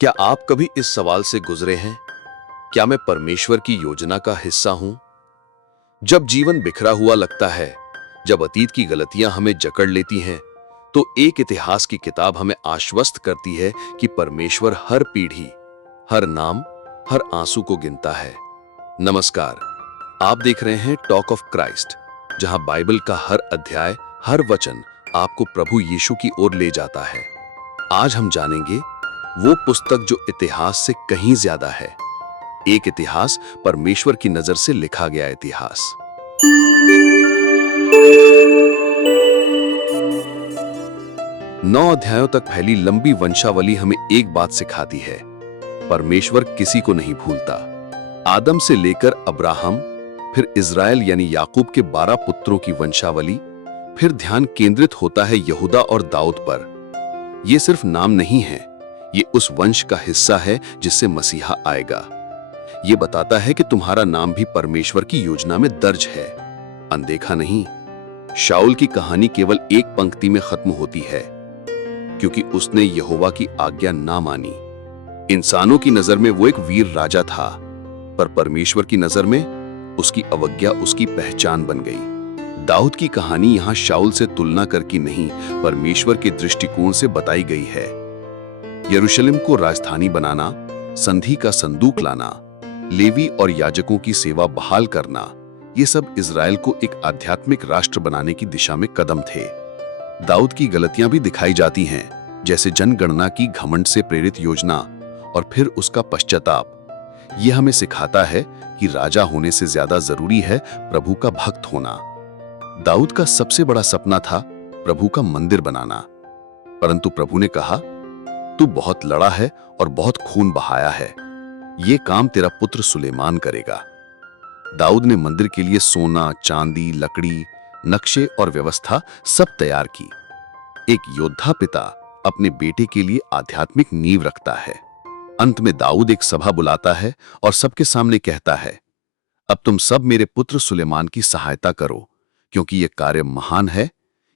क्या आप कभी इस सवाल से गुजरे हैं? क्या मैं परमेश्वर की योजना का हिस्सा हूं? जब जीवन बिखरा हुआ लगता है, जब अतीत की गलतियां हमें जकड़ लेती हैं, तो एक इतिहास की किताब हमें आश्वस्त करती है कि परमेश्वर हर पीढ़ी, हर नाम, हर आंसू को गिनता है। नमस्कार, आप देख रहे हैं टॉक ऑफ क्राइस्ट, जहां बाइबल का हर अध्याय, हर वचन आपको प्रभु यीशु की ओर ले जाता है। आज हम जानेंगे वो पुस्तक जो इतिहास से कहीं ज्यादा है, एक इतिहास, परमेश्वर की नजर से लिखा गया इतिहास। 9 अध्यायों तक फैली लंबी वंशावली हमें एक बात सिखाती है, परमेश्वर किसी को नहीं भूलता। आदम से लेकर अब्राहम, फिर इज़राइल यानी याकूब के 12 पुत्रों की वंशावली, फिर ध्यान केंद्रित होता है यहूदा और दाऊद पर। ये सिर्फ नाम नहीं है, ये उस वंश का हिस्सा है जिससे मसीहा आएगा। ये बताता है कि तुम्हारा नाम भी परमेश्वर की योजना में दर्ज है, अनदेखा नहीं। शाऊल की कहानी केवल एक पंक्ति में खत्म होती है, क्योंकि उसने यहोवा की आज्ञा ना मानी। इंसानों की नजर में वो एक वीर राजा था, पर परमेश्वर की नजर में उसकी अवज्ञा उसकी पहचान बन गई। दाऊद की कहानी यहां शाऊल से तुलना करके नहीं, परमेश्वर के दृष्टिकोण से बताई गई है। यरूशलेम को राजधानी बनाना, संधि का संदूक लाना, लेवी और याजकों की सेवा बहाल करना, ये सब इज़राइल को एक आध्यात्मिक राष्ट्र बनाने की दिशा में कदम थे। दाऊद की गलतियां भी दिखाई जाती हैं, जैसे जनगणना की घमंड से प्रेरित योजना और फिर उसका पश्चाताप। यह हमें सिखाता है कि राजा होने से ज्यादा जरूरी है प्रभु का भक्त होना। दाऊद का सबसे बड़ा सपना था प्रभु का मंदिर बनाना, परंतु प्रभु ने कहा, तू बहुत लड़ा है और बहुत खून बहाया है, ये काम तेरा पुत्र सुलेमान करेगा। दाऊद ने मंदिर के लिए सोना, चांदी, लकड़ी, नक्शे और व्यवस्था सब तैयार की। एक योद्धा पिता अपने बेटे के लिए आध्यात्मिक नींव रखता है। अंत में दाऊद एक सभा बुलाता है और सबके सामने कहता है, अब तुम सब मेरे पुत्र सुलेमान की सहायता करो, क्योंकि यह कार्य महान है।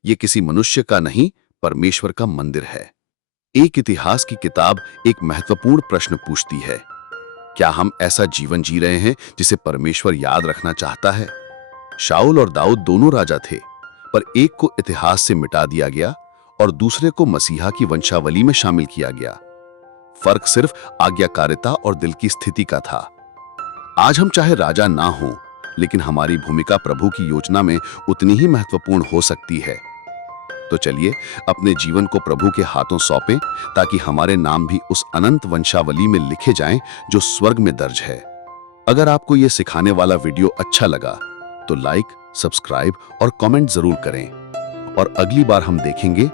यह किसी मनुष्य का नहीं, परमेश्वर का मंदिर है। एक इतिहास की किताब एक महत्वपूर्ण प्रश्न पूछती है, क्या हम ऐसा जीवन जी रहे हैं जिसे परमेश्वर याद रखना चाहता है? शाऊल और दाऊद दोनों राजा थे, पर एक को इतिहास से मिटा दिया गया और दूसरे को मसीहा की वंशावली में शामिल किया गया। फर्क सिर्फ आज्ञाकारिता और दिल की स्थिति का था। आज हम चाहे राजा ना हो, लेकिन हमारी भूमिका प्रभु की योजना में उतनी ही महत्वपूर्ण हो सकती है। तो चलिए अपने जीवन को प्रभु के हाथों सौंपें, ताकि हमारे नाम भी उस अनंत वंशावली में लिखे जाएं जो स्वर्ग में दर्ज है। अगर आपको यह सिखाने वाला वीडियो अच्छा लगा तो लाइक, सब्सक्राइब और कमेंट जरूर करें। और अगली बार हम देखेंगे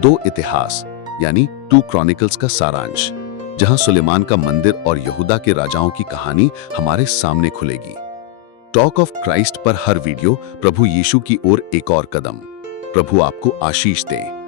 2 इतिहास यानी 2 क्रॉनिकल्स का सारांश, जहां सुलेमान का मंदिर और यहूदा के राजाओं की कहानी हमारे सामने खुलेगी। टॉक ऑफ क्राइस्ट पर हर वीडियो प्रभु यीशु की ओर एक और कदम। प्रभु आपको आशीष दे।